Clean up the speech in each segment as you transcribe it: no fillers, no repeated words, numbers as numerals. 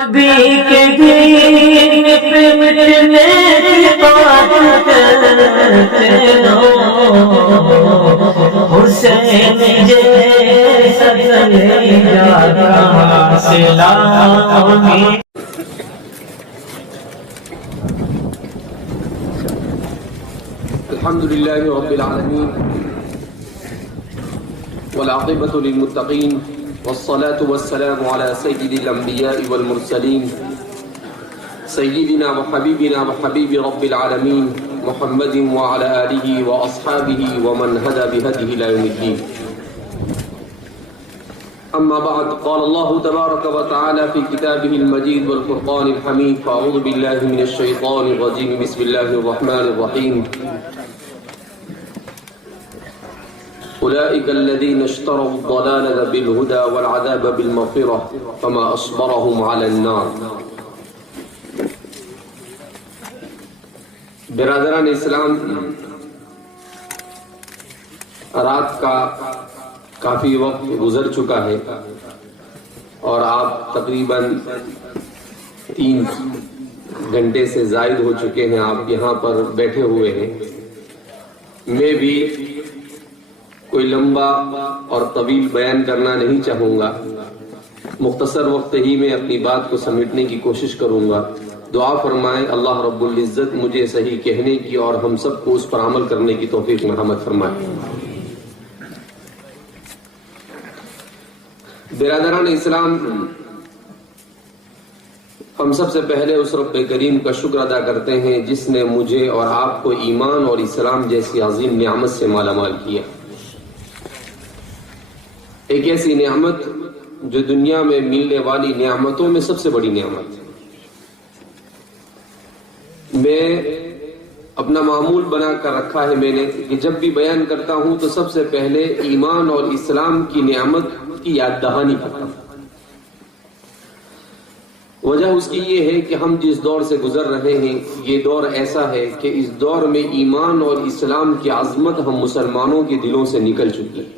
نبی کے دین پہ مٹنے کی بات کرتے ہو، حسین جیسا کلیجہ کہاں سے لاؤں؟ الحمد للہ رب العالمین والعاقبۃ للمتقین والصلاة والسلام على سید الانبیاء والمرسلین سیدنا وحبیبنا وحبیب رب العالمین محمد وعلى آلہ واصحابہ ومن ہدى بہدیہ الی یوم الدین. اما بعد، قال اللہ تبارک وتعالی فی کتابہ المجید والفرقان الحمید، فاعوذ باللہ من الشیطان الرجیم، بسم اللہ الرحمن الرحیم. أولئك الذين اشتروا الضلالة بالهدى والعذاب بالمغفرة فما أصبرهم على النار. برادران اسلام، رات کا کافی وقت گزر چکا ہے اور آپ تقریباً 3 گھنٹے سے زائد ہو چکے ہیں. آپ یہاں پر بیٹھے ہوئے ہیں. میں بھی کوئی لمبا اور طویل بیان کرنا نہیں چاہوں گا. مختصر وقت ہی میں اپنی بات کو سمیٹنے کی کوشش کروں گا. دعا فرمائیں اللہ رب العزت مجھے صحیح کہنے کی اور ہم سب کو اس پر عمل کرنے کی توفیق مرحمت فرمائے. برادران اسلام، ہم سب سے پہلے اس رب کریم کا شکر ادا کرتے ہیں جس نے مجھے اور آپ کو ایمان اور اسلام جیسی عظیم نعمت سے مالا مال کیا. ایک ایسی نعمت جو دنیا میں ملنے والی نعمتوں میں سب سے بڑی نعمت. میں اپنا معمول بنا کر رکھا ہے میں نے کہ جب بھی بیان کرتا ہوں تو سب سے پہلے ایمان اور اسلام کی نعمت کی یاد دہانی کرتا ہوں. وجہ اس کی یہ ہے کہ ہم جس دور سے گزر رہے ہیں یہ دور ایسا ہے کہ اس دور میں ایمان اور اسلام کی عظمت ہم مسلمانوں کے دلوں سے نکل چکی ہے.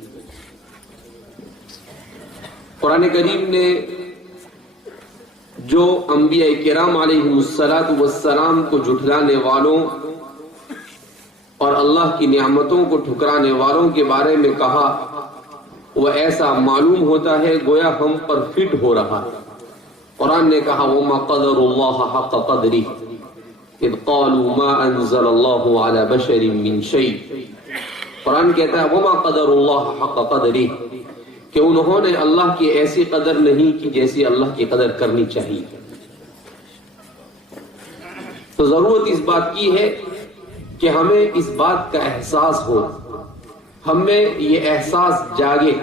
قرآن کریم نے جو انبیاء کرام علیہ السلام کو جھٹلانے والوں اور اللہ کی نعمتوں کو ٹھکرانے والوں کے بارے میں کہا، وہ ایسا معلوم ہوتا ہے گویا ہم پر فٹ ہو رہا. قرآن نے کہا وَمَا قَدَرُ اللَّهَ حَقَّ قَدْرِهِ اِذْ قَالُوا مَا أَنزَلَ اللَّهُ عَلَى بَشَرٍ مِّن شَيْءٍ. قرآن کہتا ہے وَمَا قَدَرُ اللَّهَ حَقَّ قَدْرِهِ کہ انہوں نے اللہ کی ایسی قدر نہیں کی جیسی اللہ کی قدر کرنی چاہیے. تو ضرورت اس بات کی ہے کہ ہمیں اس بات کا احساس ہو، ہمیں یہ احساس جاگے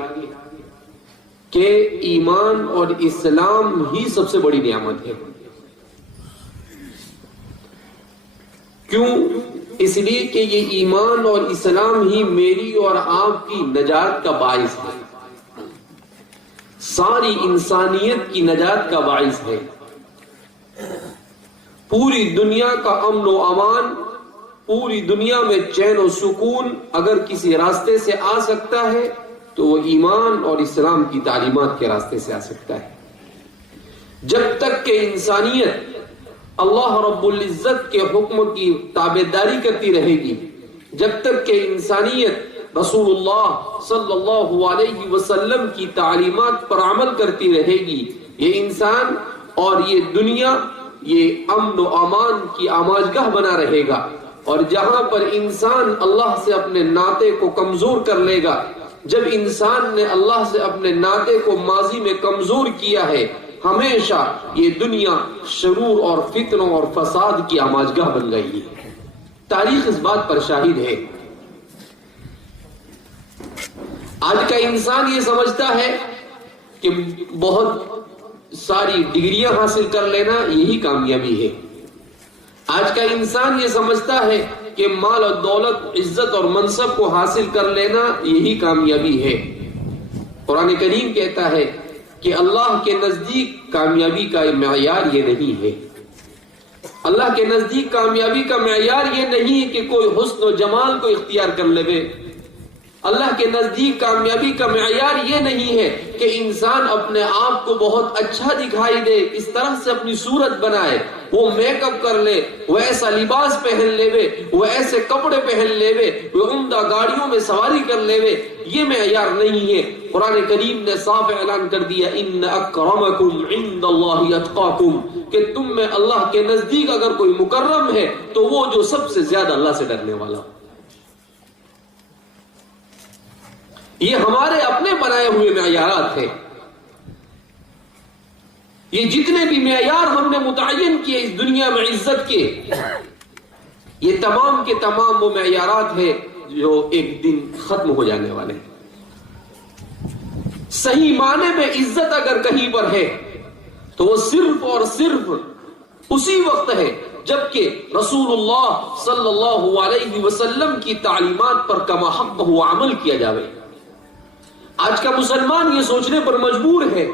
کہ ایمان اور اسلام ہی سب سے بڑی نعمت ہے. کیوں؟ اس لیے کہ یہ ایمان اور اسلام ہی میری اور آپ کی نجات کا باعث ہے، ساری انسانیت کی نجات کا باعث ہے. پوری دنیا کا امن و امان، پوری دنیا میں چین و سکون اگر کسی راستے سے آ سکتا ہے تو وہ ایمان اور اسلام کی تعلیمات کے راستے سے آ سکتا ہے. جب تک کہ انسانیت اللہ رب العزت کے حکم کی تابعداری کرتی رہے گی، جب تک کہ انسانیت رسول اللہ صلی اللہ علیہ وسلم کی تعلیمات پر عمل کرتی رہے گی، یہ انسان اور یہ دنیا یہ امن و امان کی آماجگاہ بنا رہے گا. اور جہاں پر انسان اللہ سے اپنے ناطے کو کمزور کر لے گا، جب انسان نے اللہ سے اپنے ناطے کو ماضی میں کمزور کیا ہے، ہمیشہ یہ دنیا شرور اور فتنوں اور فساد کی آماجگاہ بن گئی ہے. تاریخ اس بات پر شاہد ہے. آج کا انسان یہ سمجھتا ہے کہ بہت ساری ڈگریاں حاصل کر لینا یہی کامیابی ہے. آج کا انسان یہ سمجھتا ہے کہ مال اور دولت، عزت اور منصب کو حاصل کر لینا یہی کامیابی ہے. قرآن کریم کہتا ہے کہ اللہ کے نزدیک کامیابی کا معیار یہ نہیں ہے. اللہ کے نزدیک کامیابی کا معیار یہ نہیں ہے کہ کوئی حسن و جمال کو اختیار کر لے. اللہ کے نزدیک کامیابی کا معیار یہ نہیں ہے کہ انسان اپنے آپ کو بہت اچھا دکھائی دے، اس طرح سے اپنی صورت بنائے، وہ میک اپ کر لے، وہ ایسا لباس پہن لے، وہ ایسے کپڑے پہن لے، وہ عمدہ گاڑیوں میں سواری کر لے، یہ معیار نہیں ہے۔ قرآن کریم نے صاف اعلان کر دیا ان اکرمکم عند اللہ اتقاکم، کہ تم میں اللہ کے نزدیک اگر کوئی مکرم ہے تو وہ جو سب سے زیادہ اللہ سے ڈرنے والا۔ یہ ہمارے اپنے بنائے ہوئے معیارات ہیں۔ یہ جتنے بھی معیار ہم نے متعین کیے اس دنیا میں عزت کے، یہ تمام کے تمام وہ معیارات ہیں جو ایک دن ختم ہو جانے والے ہیں۔ صحیح معنی میں عزت اگر کہیں پر ہے تو وہ صرف اور صرف اسی وقت ہے جبکہ رسول اللہ صلی اللہ علیہ وسلم کی تعلیمات پر کما حق ہو عمل کیا جاوے۔ آج کا مسلمان یہ سوچنے پر مجبور ہے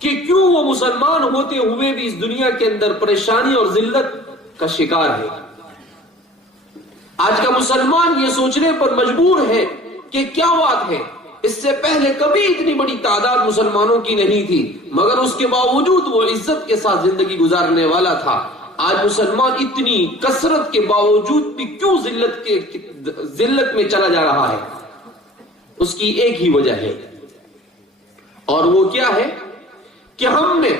کہ کیوں وہ مسلمان ہوتے ہوئے بھی اس دنیا کے اندر پریشانی اور ذلت کا شکار ہے۔ آج کا مسلمان یہ سوچنے پر مجبور ہے کہ کیا بات ہے، اس سے پہلے کبھی اتنی بڑی تعداد مسلمانوں کی نہیں تھی مگر اس کے باوجود وہ عزت کے ساتھ زندگی گزارنے والا تھا۔ آج مسلمان اتنی کثرت کے باوجود بھی کیوں ذلت میں چلا جا رہا ہے؟ اس کی ایک ہی وجہ ہے، اور وہ کیا ہے کہ ہم نے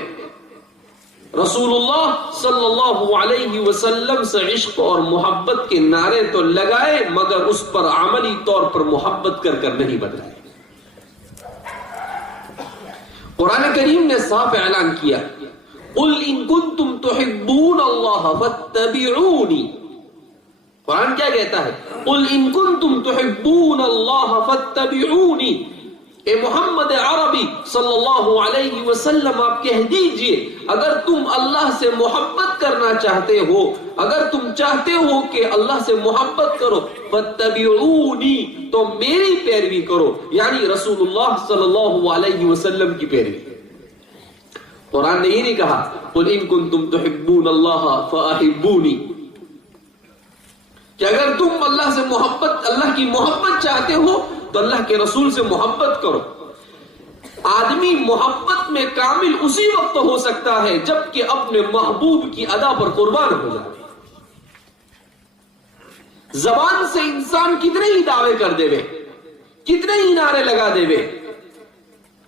رسول اللہ صلی اللہ علیہ وسلم سے عشق اور محبت کے نعرے تو لگائے مگر اس پر عملی طور پر محبت کر کر نہیں بدلائے۔ قرآن کریم نے صاف اعلان کیا قل ان کنتم تحبون اللہ فاتبعونی۔ قرآن کیا کہتا ہے؟ قل ان کنتم تحبون اللہ فاتبعونی۔ اے محمد عربی صلی اللہ علیہ وسلم آپ کہہ دیجئے اگر تم اللہ سے محبت کرنا چاہتے ہو، اگر تم چاہتے ہو کہ اللہ سے محبت کرو، فاتبعونی تو میری پیروی کرو، یعنی رسول اللہ صلی اللہ علیہ وسلم کی پیروی۔ قرآن نے یہ نہیں کہا قل ان کنتم تحبون اللہ فاحبونی کہ اگر تم اللہ سے محبت، اللہ کی محبت چاہتے ہو تو اللہ کے رسول سے محبت کرو۔ آدمی محبت میں کامل اسی وقت ہو سکتا ہے جبکہ اپنے محبوب کی ادا پر قربان ہو جائے۔ زبان سے انسان کتنے ہی دعوے کر دے وے، کتنے ہی نعرے لگا دے وے،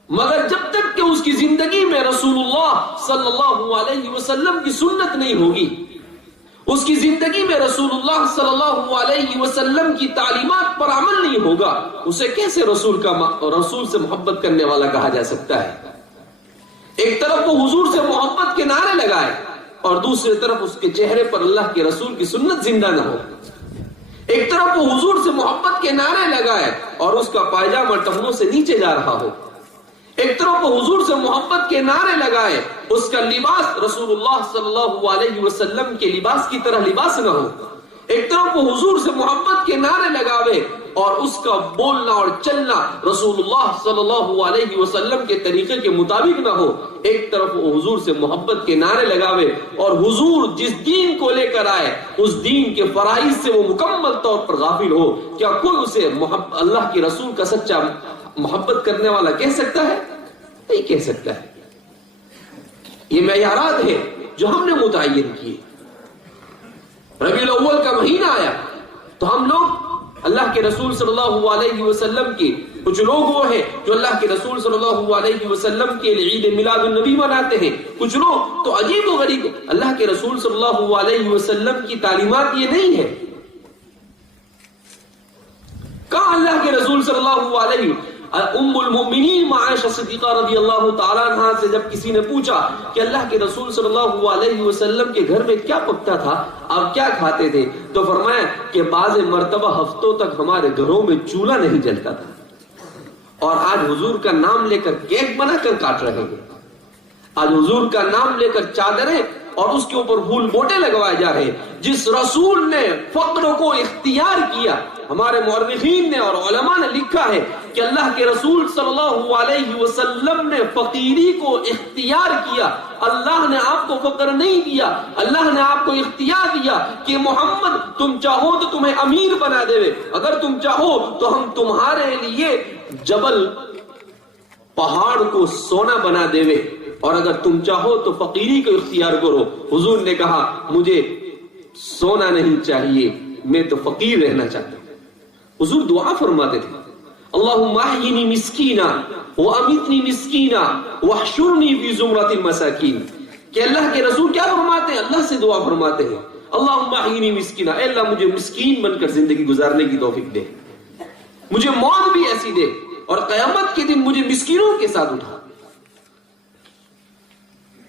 مگر جب تک کہ اس کی زندگی میں رسول اللہ صلی اللہ علیہ وسلم کی سنت نہیں ہوگی، اس کی زندگی میں رسول اللہ صلی اللہ علیہ وسلم کی تعلیمات پر عمل نہیں ہوگا، اسے کیسے رسول سے محبت کرنے والا کہا جا سکتا ہے؟ ایک طرف وہ حضور سے محبت کے نعرے لگائے اور دوسری طرف اس کے چہرے پر اللہ کے رسول کی سنت زندہ نہ ہو۔ ایک طرف وہ حضور سے محبت کے نعرے لگائے اور اس کا پائجامہ ٹخنوں سے نیچے جا رہا ہو۔ ایک طرف وہ حضور سے محبت کے نعرے لگائے، اس کا لباس رسول اللہ صلی اللہ علیہ وسلم کے لباس کی طرح لباس نہ ہو۔ ایک طرف وہ حضور سے محبت کے نعرے لگاوے اور اس کا بولنا اور چلنا رسول اللہ صلی اللہ علیہ وسلم کے طریقے کے مطابق نہ ہو۔ ایک طرف وہ حضور سے محبت کے نعرے لگاوے اور حضور جس دین کو لے کر آئے اس دین کے فرائض سے وہ مکمل طور پر غافل ہو۔ کیا کوئی اسے اللہ کے رسول کا سچا محبت کرنے والا کہہ سکتا ہے؟ نہیں کہہ سکتا ہے۔ یہ معیارات ہیں جو ہم نے متعین کیے۔ ربیع الاول کا مہینہ آیا تو ہم لوگ اللہ کے رسول صلی اللہ علیہ وسلم کے کچھ لوگ وہ ہیں جو اللہ کے رسول صلی اللہ علیہ وسلم کے لیے عید میلاد النبی مناتے ہیں۔ کچھ لوگ تو عجیب و غریب، اللہ کے رسول صلی اللہ علیہ وسلم کی تعلیمات یہ نہیں ہے۔ کہاں اللہ کے رسول صلی اللہ علیہ ام المؤمنین عائشہ صدیقہ رضی اللہ تعالیٰ عنہ سے جب کسی نے پوچھا کہ اللہ کے رسول صلی اللہ علیہ وسلم کے گھر میں کیا پکتا تھا، آپ کیا کھاتے تھے، تو فرمایا کہ بعض مرتبہ ہفتوں تک ہمارے گھروں میں چولہا نہیں جلتا تھا، اور آج حضور کا نام لے کر کیک بنا کر کاٹ رہے ہیں، آج حضور کا نام لے کر چادریں اور اس کے اوپر پھول بوٹے لگوائے جا رہے ہیں۔ جس رسول نے فقر کو اختیار کیا، ہمارے مورخین نے اور علماء نے لکھا ہے کہ اللہ کے رسول صلی اللہ علیہ وسلم نے فقیری کو اختیار کیا. اللہ نے آپ کو فقر نہیں دیا, اللہ نے آپ کو اختیار دیا کہ محمد تم چاہو تو تمہیں امیر بنا دے, اگر تم چاہو تو ہم تمہارے لیے جبل پہاڑ کو سونا بنا دے, اور اگر تم چاہو تو فقیری کو اختیار کرو. حضور نے کہا مجھے سونا نہیں چاہیے, میں تو فقیر رہنا چاہتا ہوں. حضور دعا فرماتے تھے اللہم احیینی مسکینا وامیتنی مسکینا واحشرنی فی زمرۃ المساکین. کہ اللہ کے رسول کیا فرماتے ہیں؟ اللہ سے دعا فرماتے ہیں اللہم احیینی مسکینا, اے اللہ مجھے مسکین بن کر زندگی گزارنے کی توفیق دے, مجھے موت بھی ایسی دے, اور قیامت کے دن مجھے مسکینوں کے ساتھ اٹھا.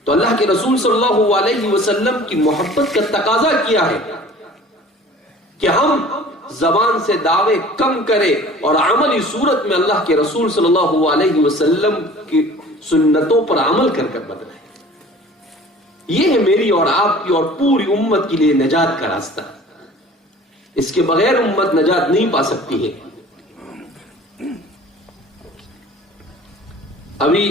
تو اللہ کے رسول صلی اللہ علیہ وسلم کی محبت کا تقاضا کیا ہے کہ ہم زبان سے دعوے کم کریں اور عملی صورت میں اللہ کے رسول صلی اللہ علیہ وسلم کی سنتوں پر عمل کر کر بدلائیں. یہ ہے میری اور آپ کی اور پوری امت کے لیے نجات کا راستہ. اس کے بغیر امت نجات نہیں پا سکتی ہے. ابھی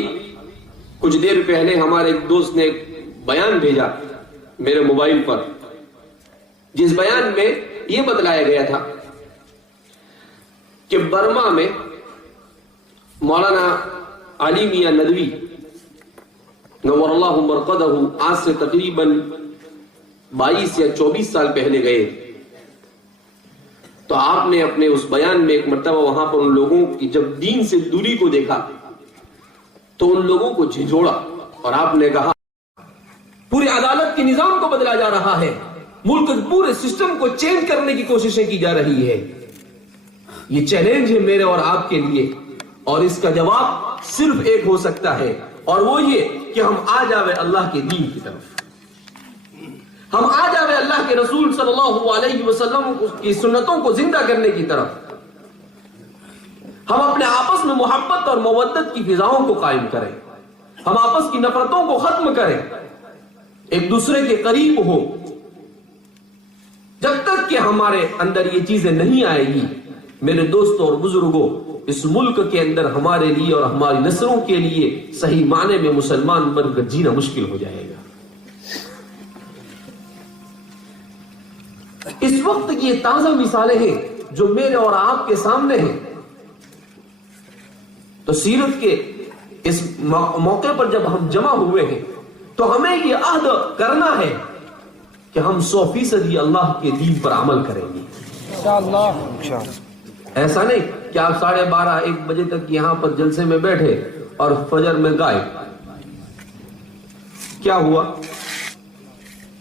کچھ دیر پہلے ہمارے ایک دوست نے ایک بیان بھیجا میرے موبائل پر, جس بیان میں یہ بتلایا گیا تھا کہ برما میں مولانا علی میاں ندوی نور اللہ مرقدہ آج سے تقریباً 22 یا 24 سال پہلے گئے. تو آپ نے اپنے اس بیان میں ایک مرتبہ وہاں پر ان لوگوں کی جب دین سے دوری کو دیکھا تو ان لوگوں کو جھنجھوڑا, اور آپ نے کہا پورے عدالت کے نظام کو بدلا جا رہا ہے, ملک پورے سسٹم کو چینج کرنے کی کوششیں کی جا رہی ہے. یہ چیلنج ہے میرے اور آپ کے لیے, اور اس کا جواب صرف ایک ہو سکتا ہے, اور وہ یہ کہ ہم آ جاوے اللہ کے دین کی طرف, ہم آ جاوے اللہ کے رسول صلی اللہ علیہ وسلم کی سنتوں کو زندہ کرنے کی طرف. ہم اپنے آپس میں محبت اور مودت کی فضاؤں کو قائم کریں, ہم آپس کی نفرتوں کو ختم کریں, ایک دوسرے کے قریب ہو. جب تک کہ ہمارے اندر یہ چیزیں نہیں آئے گی میرے دوستوں اور بزرگوں, اس ملک کے اندر ہمارے لیے اور ہماری نسلوں کے لیے صحیح معنی میں مسلمان بن کر جینا مشکل ہو جائے گا. اس وقت کی یہ تازہ مثالیں ہیں جو میرے اور آپ کے سامنے ہیں. تو سیرت کے اس موقع پر جب ہم جمع ہوئے ہیں تو ہمیں یہ عہد کرنا ہے کہ ہم 100% اللہ کے دین پر عمل کریں گے انشاءاللہ. ایسا نہیں کہ آپ 12:30 1 بجے تک یہاں پر جلسے میں بیٹھے اور فجر میں غائب. کیا ہوا؟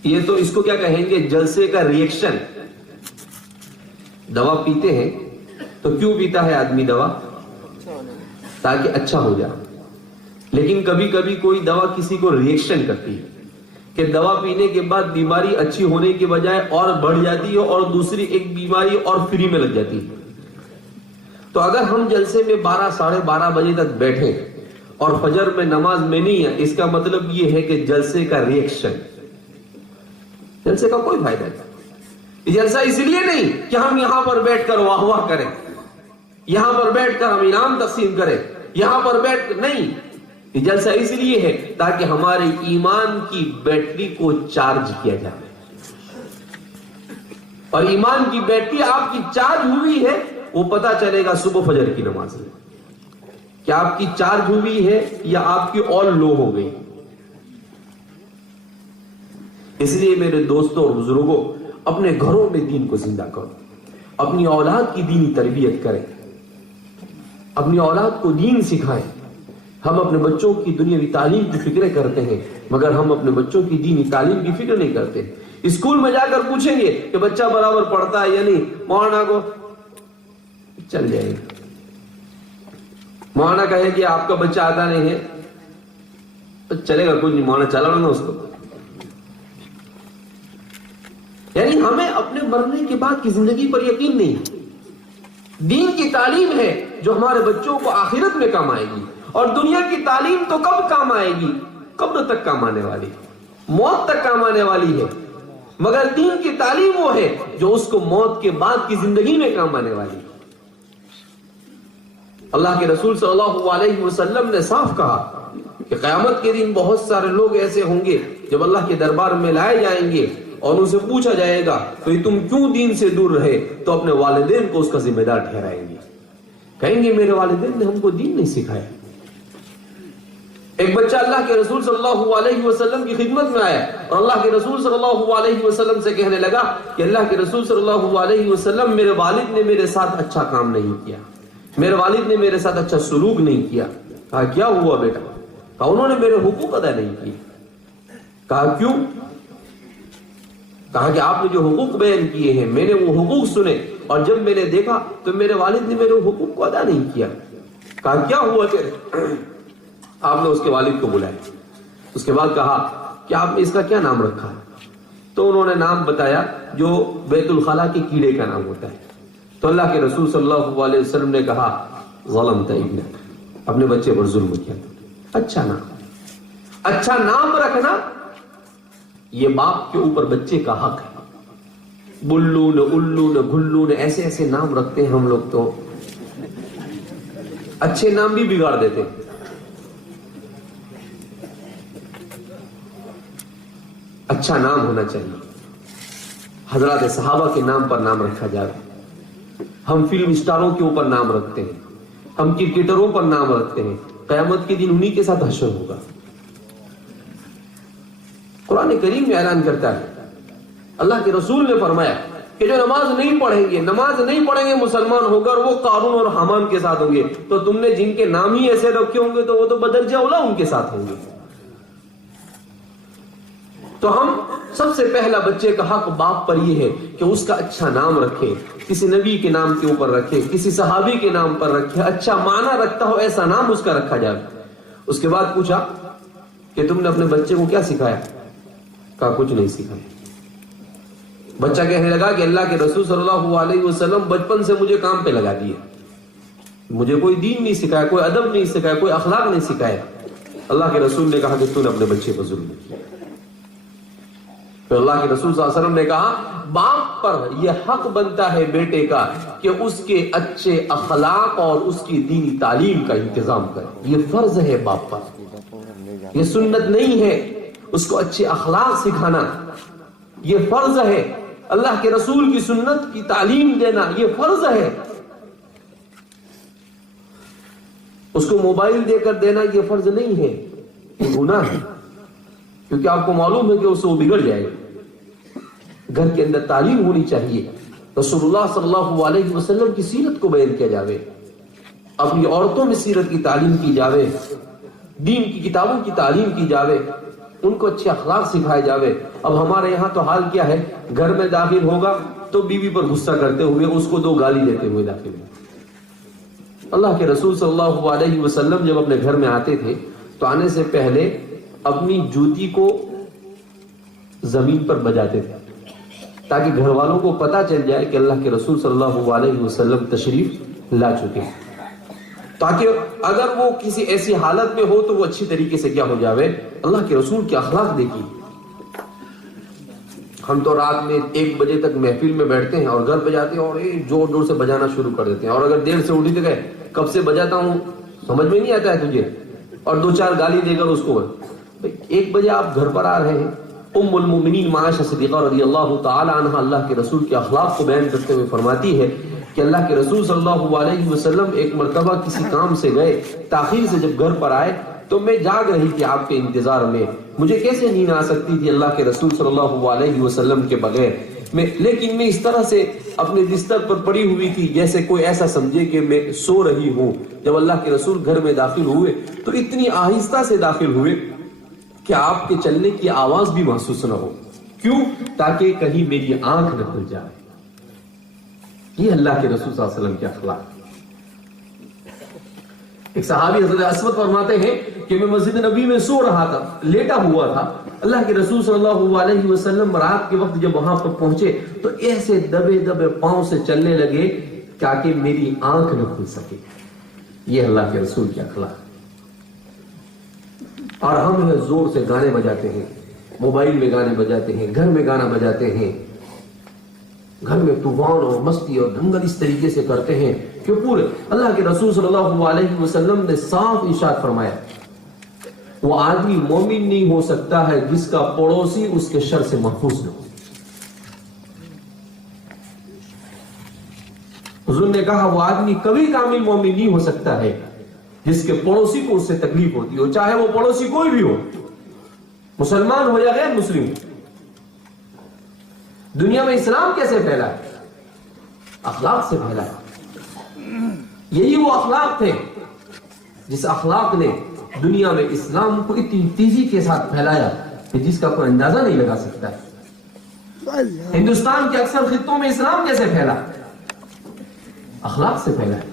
یہ تو اس کو کیا کہیں گے, جلسے کا ریئیکشن. دوا پیتے ہیں تو کیوں پیتا ہے آدمی دوا؟ تاکہ اچھا ہو جائے. لیکن کبھی کبھی کوئی دوا کسی کو ریئیکشن کرتی ہے کہ دوا پینے کے بعد بیماری اچھی ہونے کے بجائے اور بڑھ جاتی ہے اور دوسری ایک بیماری اور فری میں لگ جاتی ہے. تو اگر ہم جلسے میں 12 ساڑھے 12 بجے تک بیٹھے اور فجر میں نماز میں نہیں ہے, اس کا مطلب یہ ہے کہ جلسے کا ریئیکشن, جلسے کا کوئی فائدہ نہیں. جلسہ اس لیے نہیں کہ ہم یہاں پر بیٹھ کر واہ واہ کریں, یہاں پر بیٹھ کر ہم انعام تقسیم کریں, یہاں پر بیٹھ کر نہیں. یہ جلسہ اس لیے ہے تاکہ ہمارے ایمان کی بیٹری کو چارج کیا جائے. اور ایمان کی بیٹری آپ کی چارج ہوئی ہے وہ پتا چلے گا صبح فجر کی نماز میں کہ آپ کی چارج ہوئی ہے یا آپ کی اور لو ہو گئی. اس لیے میرے دوستوں اور بزرگوں, اپنے گھروں میں دین کو زندہ کرو, اپنی اولاد کی دینی تربیت کریں, اپنی اولاد کو دین سکھائیں. ہم اپنے بچوں کی دنیاوی تعلیم کی فکریں کرتے ہیں مگر ہم اپنے بچوں کی دینی تعلیم کی فکر نہیں کرتے. اسکول میں جا کر پوچھیں گے کہ بچہ برابر پڑھتا ہے یا نہیں, مولانا کو چل جائے گا. مولانا کہے کہ آپ کا بچہ آتا نہیں ہے تو چلے گا, کوئی نہیں, مولانا چلا رہا نا اس کو. یعنی ہمیں اپنے مرنے کے بعد کی زندگی پر یقین نہیں. دین کی تعلیم ہے جو ہمارے بچوں کو آخرت میں کام آئے گی, اور دنیا کی تعلیم تو کب کام آئے گی؟ قبر تک کام آنے والی, موت تک کام آنے والی ہے. مگر دین کی تعلیم وہ ہے جو اس کو موت کے بعد کی زندگی میں کام آنے والی. اللہ کے رسول صلی اللہ علیہ وسلم نے صاف کہا کہ قیامت کے دن بہت سارے لوگ ایسے ہوں گے جب اللہ کے دربار میں لائے جائیں گے اور ان سے پوچھا جائے گا تو تم کیوں دین سے دور رہے، تو اپنے والدین کو اس کا ذمہ دار ٹھہرائیں گے، کہیں گے میرے والدین نے ہم کو دین نہیں سکھایا۔ ایک بچہ اللہ کے رسول صلی اللہ علیہ وسلم کی خدمت میں آیا اور اللہ کے رسول صلی اللہ علیہ وسلم سے کہنے لگا کہ اللہ کے رسول صلی اللہ علیہ وسلم میرے والد نے میرے ساتھ اچھا کام نہیں کیا، میرے والد نے میرے ساتھ اچھا سلوک نہیں کیا۔ کہا کیا ہوا بیٹا؟ کہا انہوں نے میرے حقوق ادا نہیں کیے۔ کہا کیوں؟ کہا کہ آپ نے جو حقوق بیان کیے ہیں میں نے وہ حقوق سنے اور جب میں نے دیکھا تو میرے والد نے میرے حقوق کو ادا نہیں کیا۔ کہا کیا ہوا تیرے؟ آپ نے اس کے والد کو بلایا، اس کے بعد کہا کہ آپ نے اس کا کیا نام رکھا؟ تو انہوں نے نام بتایا جو بیت الخلا کے کیڑے کا نام ہوتا ہے۔ تو اللہ کے رسول صلی اللہ علیہ وسلم نے کہا ظلمت ابنک، اپنے بچے پر ظلم کیا۔ اچھا نام رکھنا یہ باپ کے اوپر بچے کا حق ہے۔ بلون، الون، گھلون ایسے ایسے نام رکھتے ہیں ہم لوگ، تو اچھے نام بھی بگاڑ دیتے ہیں۔ اچھا نام ہونا چاہیے۔ حضرات صحابہ کے نام پر نام رکھا جائے۔ ہم فلم اسٹاروں کے اوپر نام رکھتے ہیں، ہم کرکٹروں پر نام رکھتے ہیں، قیامت کے دن انہی کے ساتھ حشر ہوگا۔ قرآن کریم میں اعلان کرتا ہے، اللہ کے رسول نے فرمایا کہ جو نماز نہیں پڑھیں گے مسلمان ہو کر وہ قارون اور حامان کے ساتھ ہوں گے، تو تم نے جن کے نام ہی ایسے رکھے ہوں گے تو وہ تو بدرجہ اولا ان کے ساتھ ہوں گے۔ تو ہم سب سے پہلا بچے کا حق باپ پر یہ ہے کہ اس کا اچھا نام رکھے، کسی نبی کے نام کے اوپر رکھے، کسی صحابی کے نام پر رکھے، اچھا معنی رکھتا ہو ایسا نام اس کا رکھا جائے۔ اس کے بعد پوچھا کہ تم نے اپنے بچے کو کیا سکھایا؟ کہا کچھ نہیں سکھایا۔ بچہ کہنے لگا کہ اللہ کے رسول صلی اللہ علیہ وسلم بچپن سے مجھے کام پہ لگا دیے، مجھے کوئی دین نہیں سکھایا، کوئی ادب نہیں سکھایا، کوئی اخلاق نہیں سکھایا۔ اللہ کے رسول نے کہا کہ تو نے اپنے بچے پر ظلم کیا۔ پھر اللہ کے رسول صلی اللہ علیہ وسلم نے کہا باپ پر یہ حق بنتا ہے بیٹے کا کہ اس کے اچھے اخلاق اور اس کی دینی تعلیم کا انتظام کرے، یہ فرض ہے باپ پر، یہ سنت نہیں ہے۔ اس کو اچھے اخلاق سکھانا یہ فرض ہے، اللہ کے رسول کی سنت کی تعلیم دینا یہ فرض ہے۔ اس کو موبائل دے کر دینا یہ فرض نہیں ہے، یہ گناہ ہے، کیونکہ آپ کو معلوم ہے کہ اس سے وہ بگڑ جائے گا۔ گھر کے اندر تعلیم ہونی چاہیے، رسول اللہ صلی اللہ علیہ وسلم کی سیرت کو بیان کیا جاوے، اپنی عورتوں میں سیرت کی تعلیم کی جاوے، دین کی کتابوں کی تعلیم کی جاوے، ان کو اچھے اخلاق سکھائے جاوے۔ اب ہمارے یہاں تو حال کیا ہے، گھر میں داخل ہوگا تو بیوی پر غصہ کرتے ہوئے اس کو دو گالی دیتے ہوئے داخل ہوگا۔ اللہ کے رسول صلی اللہ علیہ وسلم جب اپنے گھر میں آتے تھے تو آنے سے پہلے اپنی جوتی کو زمین پر بجاتے تھے تاکہ گھر والوں کو پتا چل جائے کہ اللہ کے رسول صلی اللہ علیہ وسلم تشریف لا چکے ہیں، تاکہ اگر وہ کسی ایسی حالت میں ہو تو وہ اچھی طریقے سے کیا ہو جاوے، اللہ کے رسول کے اخلاق دیکھیے۔ ہم تو رات میں 1 بجے تک محفل میں بیٹھتے ہیں اور گھر پہ جاتے ہیں اور زور زور سے بجانا شروع کر دیتے ہیں، اور اگر دیر سے اٹھی تو گئے کب سے بجاتا ہوں سمجھ میں نہیں آتا ہے تجھے، اور 2-4 گالی دے کر اس کو 1 بجے آپ گھر پر آ رہے ہیں۔ ام المومنین عائشہ صدیقہ رضی اللہ تعالی عنہ اللہ کے رسول کے اخلاق کو بیان کرتے ہوئے فرماتی ہے کہ اللہ کے رسول صلی اللہ علیہ وسلم ایک مرتبہ کسی کام سے گئے، تاخیر سے جب گھر پر آئے تو میں جاگ رہی تھی آپ کے انتظار میں، مجھے کیسے نیند آ سکتی تھی اللہ کے رسول صلی اللہ علیہ وسلم کے بغیر، لیکن میں اس طرح سے اپنے بستر پر پڑی ہوئی تھی جیسے کوئی ایسا سمجھے کہ میں سو رہی ہوں۔ جب اللہ کے رسول گھر میں داخل ہوئے تو اتنی آہستہ سے داخل ہوئے کہ آپ کے چلنے کی آواز بھی محسوس نہ ہو، کیوں؟ تاکہ کہیں میری آنکھ نہ کھل جائے۔ یہ اللہ کے رسول صلی اللہ علیہ وسلم کے اخلاق۔ ایک صحابی حضرت اسود فرماتے ہیں کہ میں مسجد نبی میں سو رہا تھا، لیٹا ہوا تھا، اللہ کے رسول صلی اللہ علیہ وسلم رات کے وقت جب وہاں پر پہنچے تو ایسے دبے دبے پاؤں سے چلنے لگے تاکہ میری آنکھ نہ کھل سکے۔ یہ اللہ کے رسول کے اخلاق۔ اور ہم زور سے گانے بجاتے ہیں، موبائل میں گانے بجاتے ہیں، گھر میں گانا بجاتے ہیں، گھر میں طوفان اور مستی اور دنگل اس طریقے سے کرتے ہیں کہ پورے اللہ کے رسول صلی اللہ علیہ وسلم نے صاف ارشاد فرمایا وہ آدمی مومن نہیں ہو سکتا ہے جس کا پڑوسی اس کے شر سے محفوظ نہ ہو. حضور نے کہا وہ آدمی کبھی کامل مومن نہیں ہو سکتا ہے جس کے پڑوسی کو اس سے تکلیف ہوتی ہو، چاہے وہ پڑوسی کوئی بھی ہو، مسلمان ہو یا غیر مسلم. دنیا میں اسلام کیسے پھیلا ہے؟ اخلاق سے پھیلا ہے. یہی وہ اخلاق تھے جس اخلاق نے دنیا میں اسلام کو اتنی تیزی کے ساتھ پھیلایا کہ جس کا کوئی اندازہ نہیں لگا سکتا ہے. ہندوستان کے اکثر خطوں میں اسلام کیسے پھیلا؟ اخلاق سے پھیلا ہے.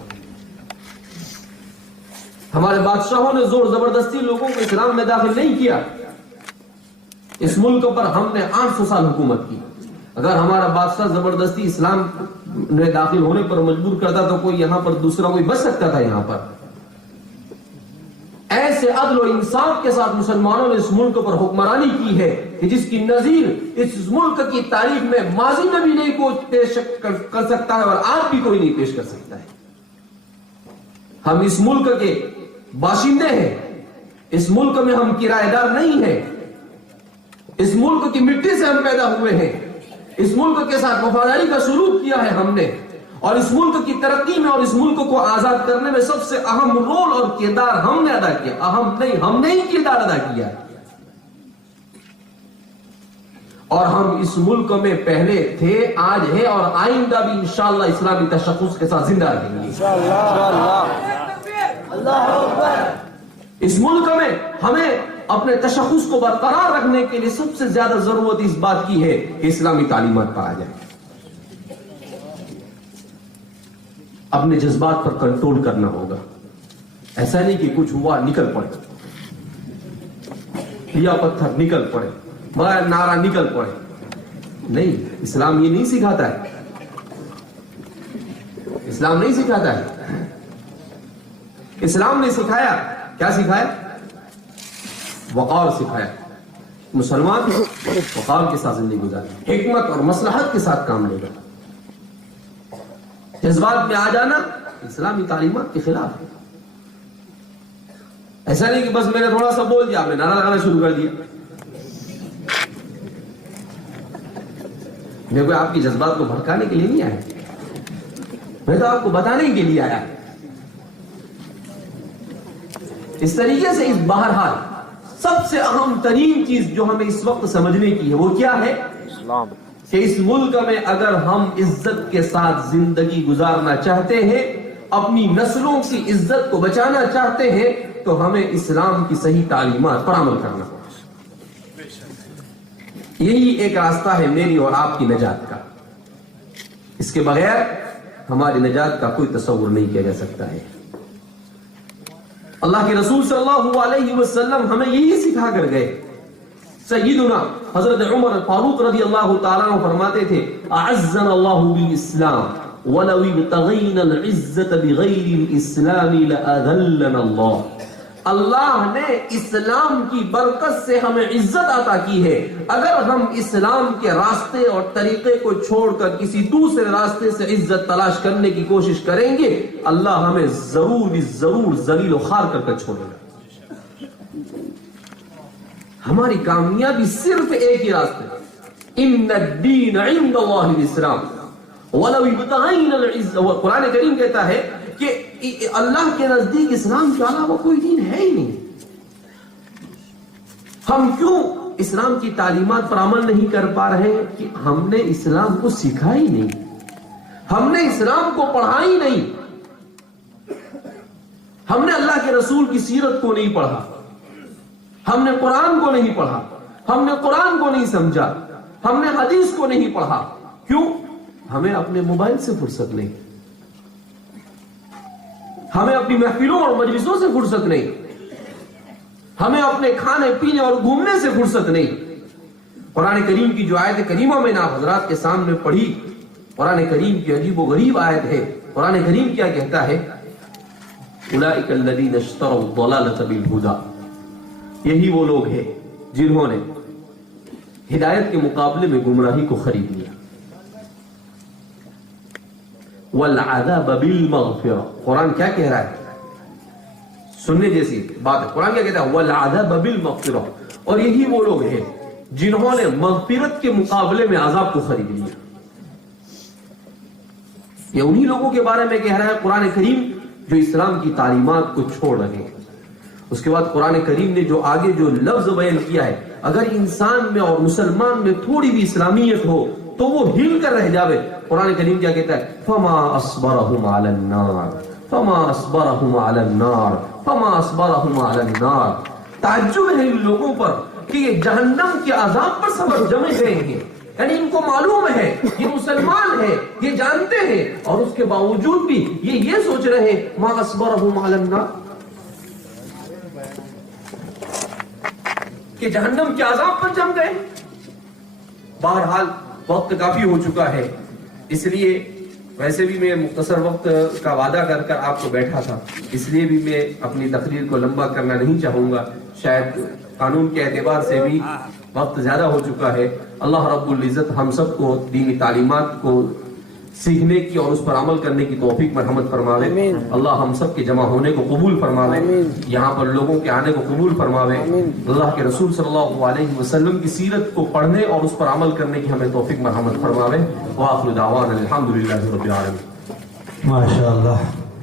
ہمارے بادشاہوں نے زور زبردستی لوگوں کو اسلام میں داخل نہیں کیا. اس ملک پر ہم نے 800 سال حکومت کی. اگر ہمارا بادشاہ زبردستی اسلام میں داخل ہونے پر مجبور کرتا تو کوئی یہاں پر دوسرا کوئی بچ سکتا تھا؟ یہاں پر ایسے عدل و انصاف کے ساتھ مسلمانوں نے اس ملک پر حکمرانی کی ہے کہ جس کی نظیر اس ملک کی تاریخ میں ماضی میں بھی نہیں کوئی پیش کر سکتا ہے اور آج بھی کوئی نہیں پیش کر سکتا ہے. ہم اس ملک کے باشندے ہیں. اس ملک میں ہم کرایہ دار نہیں ہیں. اس ملک کی مٹی سے ہم پیدا ہوئے ہیں. اس ملک کے ساتھ وفاداری کا سلوک کیا ہے ہم نے، اور اس ملک کی ترقی میں اور اس ملک کو آزاد کرنے میں سب سے اہم رول اور کردار ہم نے ادا کیا. اہم نہیں، ہم نے ہی کردار ادا کیا. اور ہم اس ملک میں پہلے تھے، آج ہے اور آئندہ بھی انشاءاللہ اسلامی تشخص کے ساتھ زندہ رہیں گے. اس ملک میں ہمیں اپنے تشخص کو برقرار رکھنے کے لیے سب سے زیادہ ضرورت اس بات کی ہے کہ اسلامی تعلیمات پر آ جائے. اپنے جذبات پر کنٹرول کرنا ہوگا. ایسا نہیں کہ کچھ ہوا نکل پڑے، لیا پتھر نکل پڑے، بغیر نعرہ نکل پڑے. نہیں، اسلام یہ نہیں سکھاتا ہے. اسلام نہیں سکھاتا ہے. اسلام نے سکھایا، کیا سکھایا؟ وقار سکھایا. مسلمان وقار کے ساتھ زندگی گزارے، حکمت اور مصلحت کے ساتھ کام لے گا. جذبات میں آ جانا اسلامی تعلیمات کے خلاف ہے. ایسا نہیں کہ بس میں نے تھوڑا سا بول دیا، میں نعرہ لگانا شروع کر دیا. میں کوئی آپ کی جذبات کو بھڑکانے کے لیے نہیں آیا، میں تو آپ کو بتانے کے لیے آیا. اس طریقے سے اس بہرحال سب سے اہم ترین چیز جو ہمیں اس وقت سمجھنے کی ہے وہ کیا ہے؟ اسلام. کہ اس ملک میں اگر ہم عزت کے ساتھ زندگی گزارنا چاہتے ہیں، اپنی نسلوں کی عزت کو بچانا چاہتے ہیں، تو ہمیں اسلام کی صحیح تعلیمات پر عمل کرنا ہوگا. یہی ایک راستہ ہے میری اور آپ کی نجات کا. اس کے بغیر ہماری نجات کا کوئی تصور نہیں کیا جا سکتا ہے. اللہ کے رسول صلی اللہ علیہ وسلم ہمیں یہی سکھا کر گئے. سیدنا حضرت عمر فاروق رضی اللہ تعالیٰ عنہ فرماتے تھے اعزنا اللہ بالاسلام ولو ابتغینا العزت بغیر الاسلام لاذلنا اللہ. اللہ نے اسلام کی برکت سے ہمیں عزت عطا کی ہے. اگر ہم اسلام کے راستے اور طریقے کو چھوڑ کر کسی دوسرے راستے سے عزت تلاش کرنے کی کوشش کریں گے، اللہ ہمیں ضرور ذلیل و خوار کر کر چھوڑے گا. ہماری کامیابی صرف ایک ہی راستے، ان الدین عند اللہ الاسلام ولو ابتغینا العزت. قرآن کریم کہتا ہے کہ اللہ کے نزدیک اسلام کے علاوہ کوئی دین ہے ہی نہیں. ہم کیوں اسلام کی تعلیمات پر عمل نہیں کر پا رہے ہیں؟ کہ ہم نے اسلام کو سیکھا ہی نہیں، ہم نے اسلام کو پڑھا ہی نہیں، ہم نے اللہ کے رسول کی سیرت کو نہیں پڑھا، ہم نے قرآن کو نہیں پڑھا، ہم نے قرآن کو نہیں سمجھا، ہم نے حدیث کو نہیں پڑھا. کیوں؟ ہمیں اپنے موبائل سے فرصت نہیں، ہمیں اپنی محفلوں اور مجلسوں سے فرصت نہیں، ہمیں اپنے کھانے پینے اور گھومنے سے فرصت نہیں. قرآن کریم کی جو آیت کریمہ میں آپ حضرات کے سامنے پڑھی، قرآن کریم کی عجیب و غریب آیت ہے. قرآن کریم کیا کہتا ہے؟ اولئک الذین اشتروا الضلالۃ بالہدی. یہی وہ لوگ ہیں جنہوں نے ہدایت کے مقابلے میں گمراہی کو خرید لیا. والعذاب بالمغفرہ. قرآن کیا کہہ رہا ہے؟ سننے جیسی بات ہے. قرآن کیا کہتا ہے؟ والعذاب بالمغفرہ. اور یہی وہ لوگ ہیں جنہوں نے مغفرت کے مقابلے میں عذاب کو خرید لیا. یہ انہی لوگوں کے بارے میں کہہ رہا ہے قرآن کریم جو اسلام کی تعلیمات کو چھوڑ رہے ہیں. اس کے بعد قرآن کریم نے جو آگے جو لفظ بیان کیا ہے، اگر انسان میں اور مسلمان میں تھوڑی بھی اسلامیت ہو تو وہ ہل کر رہ جاوے. قرآن کریم کیا کہتا ہے؟ فما اصبرهم على النار فما اصبرهم على النار فما اصبرهم على النار. تعجب ہے ان لوگوں پر کہ یہ جہنم کے عذاب پر صبر جمع گئے ہیں. یعنی ان کو معلوم ہے یہ مسلمان ہے، یہ جانتے ہیں، اور اس کے باوجود بھی یہ سوچ رہے ہیں ما اصبرهم على النار، کہ جہنم کے عذاب پر جم گئے. بہرحال وقت کافی ہو چکا ہے، اس لیے ویسے بھی میں مختصر وقت کا وعدہ کر کر آپ کو بیٹھا تھا، اس لیے بھی میں اپنی تقریر کو لمبا کرنا نہیں چاہوں گا. شاید قانون کے اعتبار سے بھی وقت زیادہ ہو چکا ہے. اللہ رب العزت ہم سب کو دینی تعلیمات کو سیکھنے کی اور اس پر عمل کرنے کی توفیق مرحمت فرماوے. اللہ ہم سب کے جمع ہونے کو قبول فرماوے، یہاں پر لوگوں کے آنے کو قبول فرماوے. اللہ کے رسول صلی اللہ علیہ وسلم کی سیرت کو پڑھنے اور اس پر عمل کرنے کی ہمیں توفیق مرحمت فرماوے. وآخر دعوانا الحمدللہ رب العالمین. ماشاءاللہ.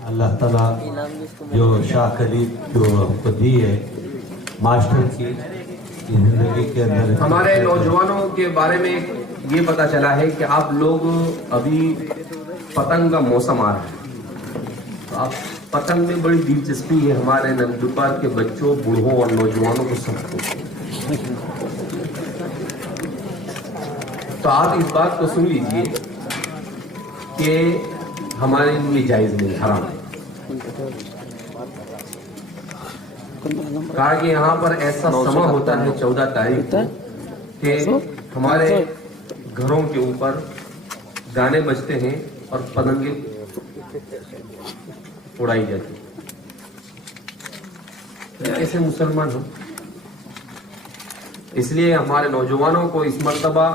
اللہ تعالیٰ جو شاہ کلید جو ہم کو دی ہے ماسٹر کی زندگی کے اندر، ہمارے نوجوانوں کے بارے میں یہ پتا چلا ہے کہ آپ لوگ ابھی پتنگ کا موسم آ رہا ہے، تو آپ پتنگ میں بڑی دلچسپی ہے ہمارے نندوبار کے بچوں، بوڑھوں اور نوجوانوں کو سب کو. تو آپ اس بات کو سن لیجئے کہ ہمارے لیے جائز نہیں، حرام ہے. کہا کہ یہاں پر ایسا سما ہوتا ہے 14 تاریخ کو کہ ہمارے گھروں کے اوپر گانے بجتے ہیں اور پتنگیں اڑائی جاتی ہیں. ایسے مسلمان ہو. اس لیے ہمارے نوجوانوں کو اس مرتبہ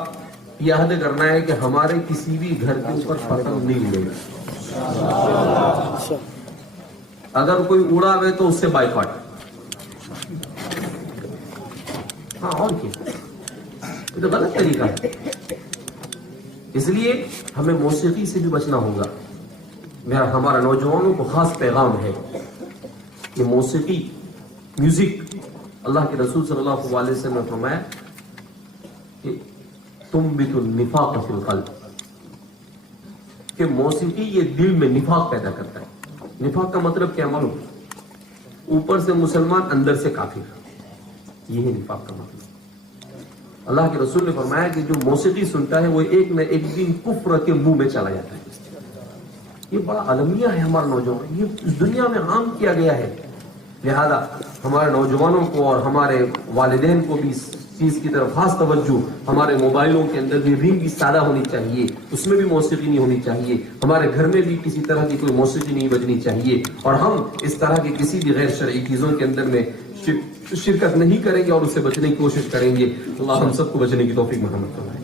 یہ عہد کرنا ہے کہ ہمارے کسی بھی گھر کے اوپر پتنگ نہیں اڑے گی. اگر کوئی اڑاوے تو اس سے بائیکاٹ. ہاں اور کیا، یہ تو غلط طریقہ ہے. اس لیے ہمیں موسیقی سے بھی بچنا ہوگا. میرا ہمارا نوجوانوں کو خاص پیغام ہے کہ موسیقی، میوزک، اللہ کے رسول صلی اللہ علیہ وسلم نے فرمایا کہ تنبت النفاق فی القلب، کہ موسیقی یہ دل میں نفاق پیدا کرتا ہے. نفاق کا مطلب کیا معلوم؟ اوپر سے مسلمان اندر سے کافر. یہ ہے نفاق کا مطلب. اللہ کے رسول نے فرمایا کہ جو موسیقی سنتا ہے وہ ایک نہ ایک دن کفر کے منہ میں چلا جاتا ہے. یہ بڑا المیہ ہے ہمارا نوجوان، یہ اس دنیا میں عام کیا گیا ہے. لہذا ہمارے نوجوانوں کو اور ہمارے والدین کو بھی اس چیز کی طرف خاص توجہ. ہمارے موبائلوں کے اندر بھی رنگ بھی سادہ ہونی چاہیے، اس میں بھی موسیقی نہیں ہونی چاہیے. ہمارے گھر میں بھی کسی طرح کی کوئی موسیقی نہیں بجنی چاہیے، اور ہم اس طرح کی کسی بھی غیر شرعی چیزوں کے اندر میں شرکت نہیں کریں گے اور اس سے بچنے کی کوشش کریں گے. اللہ ہم سب کو بچنے کی توفیق مرحمت فرمائے.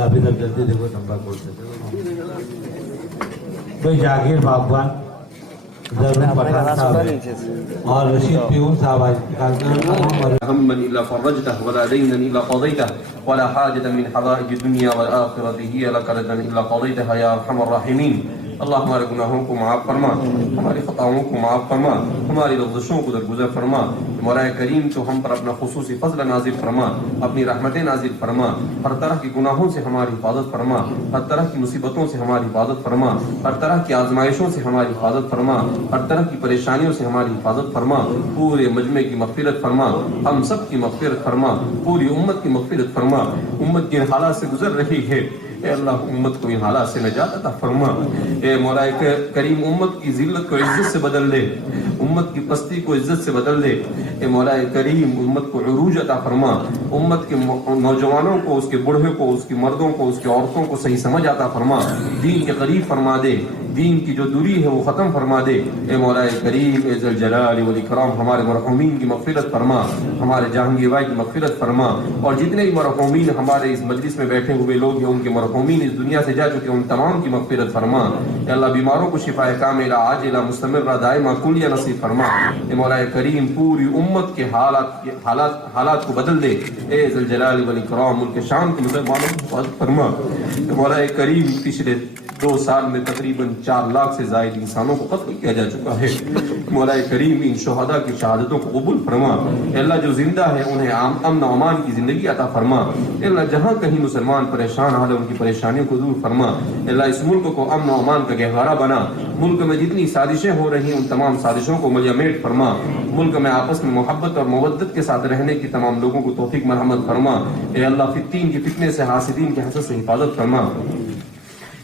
ابھی تک جلدی دیکھو نمبر بول سکتے کوئی جاگیر باغبان ضرور پٹھان صاحب اور رشید پیون صاحب هم إلا فرجته ولا دينا إلا قضيته ولا حاجة من حوائج الدنيا والآخرة هي لك ردا إلا قضيتها يا أرحم الراحمين. اللہ ہمارے گناہوں کو معاف فرما، ہماری خطاؤں کو معاف فرما، ہماری لغزشوں کو درگزر فرما. مولا کریم تو ہم پر اپنا خصوصی فضل نازل فرما، اپنی رحمتیں نازل فرما. ہر طرح کی گناہوں سے ہماری حفاظت فرما، ہر طرح کی مصیبتوں سے ہماری حفاظت فرما، ہر طرح کی آزمائشوں سے ہماری حفاظت فرما، ہر طرح کی پریشانیوں سے ہماری حفاظت فرما. پورے مجمع کی مغفرت فرما، ہم سب کی مغفرت فرما، پوری امت کی مغفرت فرما. امت جن حالات سے گزر رہی ہے اے اللہ امت کو ان حالات سے نجات عطا فرما. اے مولا کریم امت کی ذلت کو عزت سے بدل دے، امت کی پستی کو عزت سے بدل دے. اے مولا کریم امت کو عروج عطا فرما، امت کے نوجوانوں کو، اس کے بوڑھے کو، اس کے مردوں کو، اس کے عورتوں کو صحیح سمجھ عطا فرما، دین کے قریب فرما دے. دین کی جو دوری ہے وہ ختم فرما دے. اے مولا کریم اے ذل جلال والاکرام ہمارے مرحومین کی مغفرت فرما, ہمارے جہانگیر بھائی کی مغفرت فرما, اور جتنے بھی مرحومین ہمارے اس مجلس میں بیٹھے ہوئے لوگ ہیں ان کے مرحومین اس دنیا سے جا چکے ان تمام کی مغفرت فرما. اے اللہ بیماروں کو شفا کاملہ عاجلہ مستمرہ دائمہ کلیہ نصیب فرما. اے مولا کریم پوری امت کے حالات کو بدل دے. اے ذل جلال والاکرام ملک شام کے مسلمانوں کو حفاظت فرما. اے مولا کریم پچھلے 2 سال میں تقریباً 4 لاکھ سے زائد انسانوں کو قتل کیا جا چکا ہے. مولا کریم ان شہداء کی شہادتوں کو قبول فرما. اے اللہ جو زندہ ہے انہیں امن و امان کی زندگی عطا فرما. اے اللہ جہاں کہیں مسلمان پریشان حال ہے ان کی پریشانیوں کو دور فرما. اے اللہ اس ملک کو امن و امان کا گہوارہ بنا. ملک میں جتنی سازشیں ہو رہی ہیں ان تمام سازشوں کو ملیمیٹ فرما. ملک میں آپس میں محبت اور مودت کے ساتھ رہنے کی تمام لوگوں کو توفیق مرحمت فرما. اے اللہ فتین کی فتنے سے حاسدین کے حسد سے حفاظت فرما.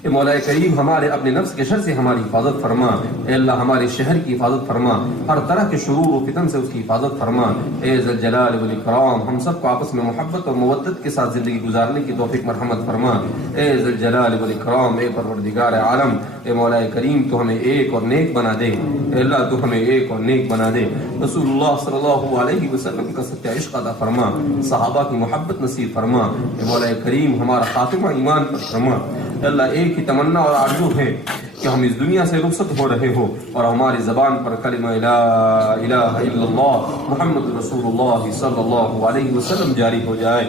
اے مولا کریم ہمارے اپنے نفس کے شر سے ہماری حفاظت فرما. اے اللہ ہمارے شہر کی حفاظت فرما, ہر طرح کے شرور و فتن سے اس کی حفاظت فرما. اے ذل جلال والاکرام ہم سب کو آپس میں محبت اور مودت کے ساتھ زندگی گزارنے کی توفیق مرحمت فرما. اے ذل جلال والاکرام اے پروردگار عالم اے مولا کریم تو ہمیں ایک اور نیک بنا دے. اے اللہ تو ہمیں ایک اور نیک بنا دے. رسول اللہ صلی اللہ علیہ وسلم کا سچا عشق عطا فرما, صحابہ کی محبت نصیب فرما. اے مولا کریم ہمارا خاتمہ ایمان پر فرما. اے اللہ ایک ہی تمنا اور آرزو ہے کہ ہم اس دنیا سے رخصت ہو رہے ہو اور ہماری زبان پر کلمہ لا الہ الا اللہ محمد رسول اللہ صلی اللہ علیہ وسلم جاری ہو جائے.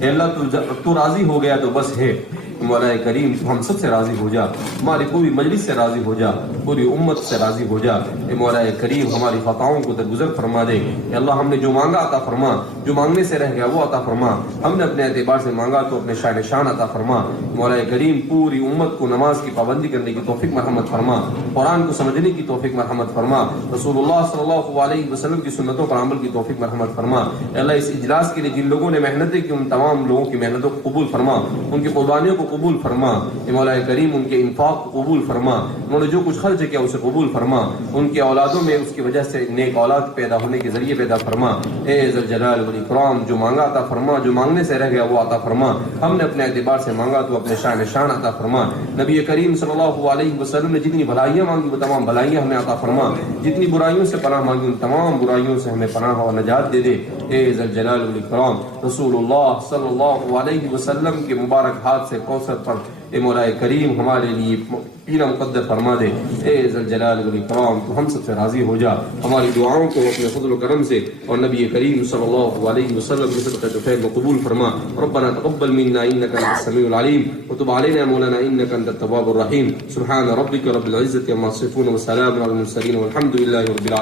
اے اللہ تو راضی ہو گیا تو بس ہے. مولا کریم تو ہم سب سے راضی ہو جا, ہماری پوری مجلس سے راضی ہو جا, پوری امت سے راضی ہو جا. اے مولا کریم ہماری خطاؤں کو درگزر فرما دے. اے اللہ ہم نے جو مانگا عطا فرما, جو مانگنے سے رہ گیا وہ عطا فرما. ہم نے اپنے اعتبار سے مانگا تو اپنے شان شان عطا فرما. مولا کریم پوری امت کو نماز کی پابندی کرنے کی توفیق مرحمت فرما, قرآن کو سمجھنے کی توفیق مرحمت فرما, رسول اللہ صلی اللہ علیہ وسلم کی سنتوں پر عمل کی توفیق مرحمت فرما. اے اللہ اس اجلاس کے لیے جن لوگوں نے محنتیں کی ان تمام لوگوں کی محنتوں کو قبول فرما, ان کی قربانیوں کو قبول فرما. اے مولا کریم ان کے انفاق کو قبول فرما, انہوں نے جو کچھ خرچ کیا اسے قبول فرما. ان کے اولادوں میں اس کی وجہ سے نیک اولاد پیدا ہونے کے ذریعے پیدا فرما. اے ذل جلال والاکرام جو مانگا عطا فرما, جو مانگنے سے رہ گیا وہ عطا فرما. ہم نے اپنے اعتبار سے مانگا تو اپنے شان شان عطا فرما. نبی کریم صلی اللہ علیہ وسلم نے جتنی بھلائیاں مانگی وہ تمام بھلائیاں ہمیں عطا فرما. جتنی برائیوں سے پناہ مانگی ان تمام برائیوں سے ہمیں پناہ اور نجات دے دے. اے ذل جلال والاکرام رسول اللہ صلی اللہ علیہ وسلم کے مبارک ہاتھ سے کوثر پر اے مولا کریم ہمارے لیے پینا مقدر فرما دے. اے ذل جلال والاکرام تو ہم سب سے راضی ہو جا, ہماری دعاؤں کو اپنے فضل و کرم سے اور نبی کریم صلی اللہ علیہ وسلم کے صدقہ فیض قبول فرما. ربنا تقبل منا انك انت السميع العليم وتب علينا مولانا انك انت التواب الرحيم. سبحان ربك رب العزة عما يصفون وسلام على المرسلين والحمد لله رب العالمين.